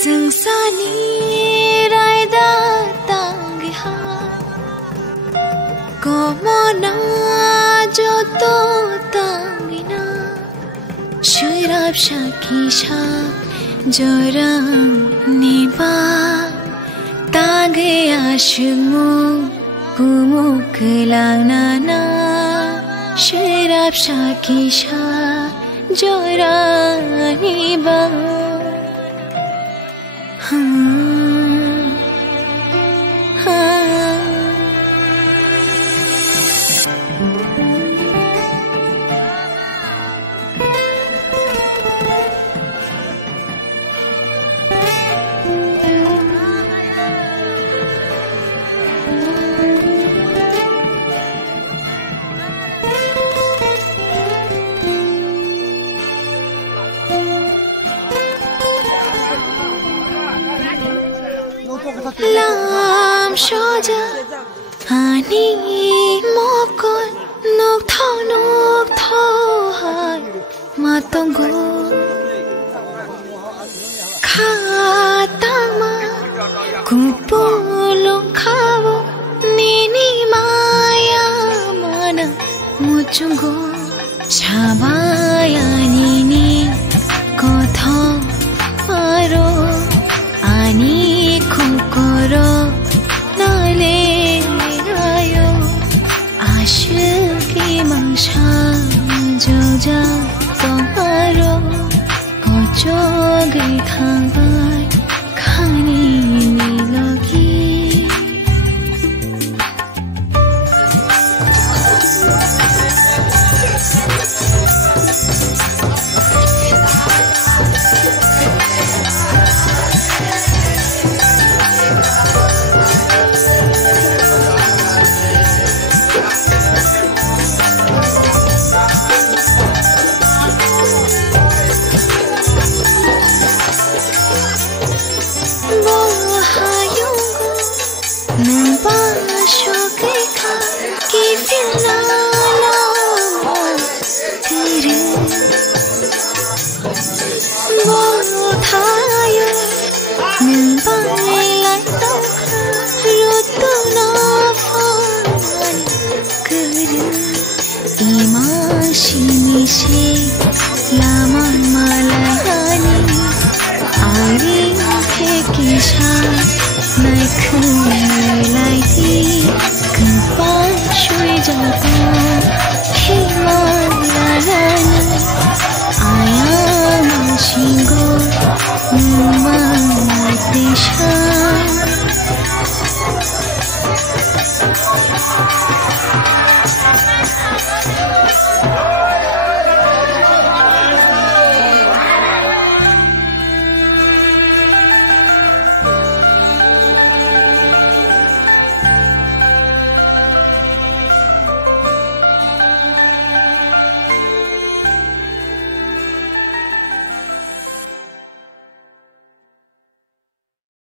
Sengsani raida tangha Komona joto tangina Shurab shakisha jorang niba Tanghe ashumu kumuk lanana Shurab shakisha jorang niba Lam shoja ani mokon nok thau hai matongo khatama kupolo khavo nini maya mana muchungo chabaya nini kotha aro ani kokoro nale ayo ashki mangsha joja tomaro kocho gai thangbai khani nilogi Lama malayani, ari ke kisah naik.